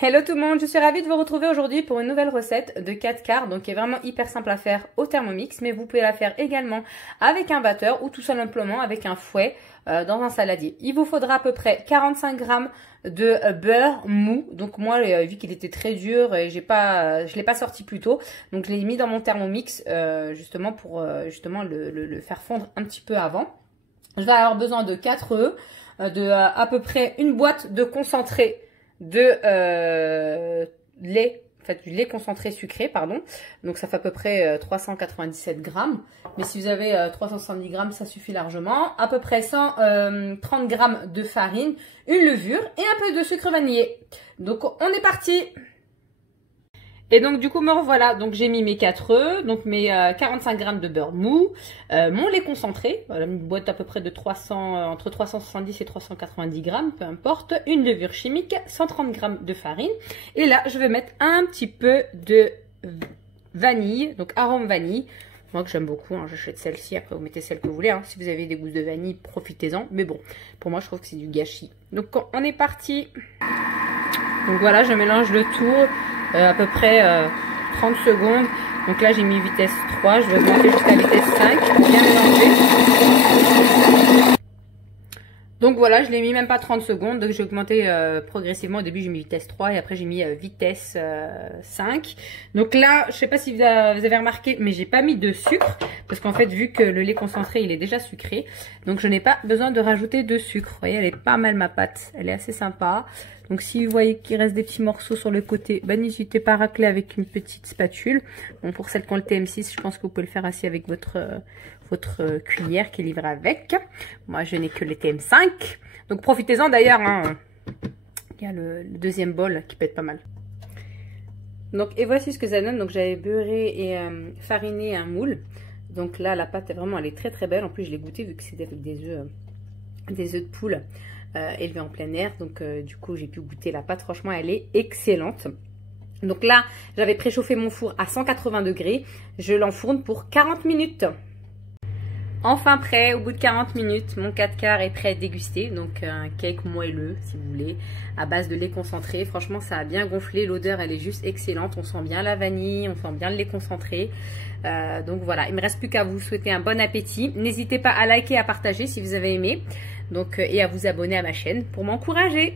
Hello tout le monde, je suis ravie de vous retrouver aujourd'hui pour une nouvelle recette de 4 quarts, donc qui est vraiment hyper simple à faire au Thermomix, mais vous pouvez la faire également avec un batteur ou tout simplement avec un fouet dans un saladier. Il vous faudra à peu près 45 g de beurre mou, donc moi vu qu'il était très dur, et je l'ai pas sorti plus tôt, donc je l'ai mis dans mon Thermomix justement pour le faire fondre un petit peu avant. Je vais avoir besoin de 4 œufs, de à peu près une boîte de concentré de lait, en fait du lait concentré sucré, pardon. Donc ça fait à peu près 397 grammes. Mais si vous avez 370 grammes, ça suffit largement. À peu près 130 grammes de farine, une levure et un peu de sucre vanillé. Donc on est parti. Et donc du coup me revoilà, donc j'ai mis mes 4 œufs, donc mes 45 grammes de beurre mou, mon lait concentré, voilà, une boîte à peu près de 300, entre 370 et 390 grammes, peu importe, une levure chimique, 130 grammes de farine, et là je vais mettre un petit peu de vanille, donc arôme vanille, moi que j'aime beaucoup, hein, j'achète celle-ci, après vous mettez celle que vous voulez, hein. Si vous avez des gousses de vanille, profitez-en, mais bon, pour moi je trouve que c'est du gâchis. Donc on est parti, donc voilà, je mélange le tout. À peu près 30 secondes. Donc là j'ai mis vitesse 3, je vais augmenter jusqu'à vitesse 5 pour bien mélanger. Donc voilà, je l'ai mis même pas 30 secondes, donc j'ai augmenté progressivement. Au début j'ai mis vitesse 3 et après j'ai mis vitesse 5. Donc là, je sais pas si vous avez remarqué, mais j'ai pas mis de sucre parce qu'en fait vu que le lait concentré il est déjà sucré, donc je n'ai pas besoin de rajouter de sucre. Vous voyez, elle est pas mal ma pâte, elle est assez sympa. Donc si vous voyez qu'il reste des petits morceaux sur le côté, bah, n'hésitez pas à racler avec une petite spatule. Bon, pour celles qui ont le TM6, je pense que vous pouvez le faire aussi avec votre cuillère qui est livrée avec. Moi je n'ai que le TM5. Donc profitez-en d'ailleurs, hein. Il y a le deuxième bol qui peut être pas mal. Donc et voici ce que ça donne. Donc j'avais beurré et fariné un moule. Donc là la pâte elle est très très belle. En plus je l'ai goûté vu que c'était avec des œufs de poule. Élevée en plein air, donc du coup j'ai pu goûter la pâte, franchement elle est excellente. Donc là j'avais préchauffé mon four à 180 degrés, je l'enfourne pour 40 minutes. Enfin prêt, au bout de 40 minutes, mon 4 quarts est prêt à déguster. Donc un cake moelleux si vous voulez, à base de lait concentré. Franchement ça a bien gonflé, l'odeur elle est juste excellente. On sent bien la vanille, on sent bien le lait concentré. Donc voilà, il ne me reste plus qu'à vous souhaiter un bon appétit. N'hésitez pas à liker, à partager si vous avez aimé. Donc, et à vous abonner à ma chaîne pour m'encourager.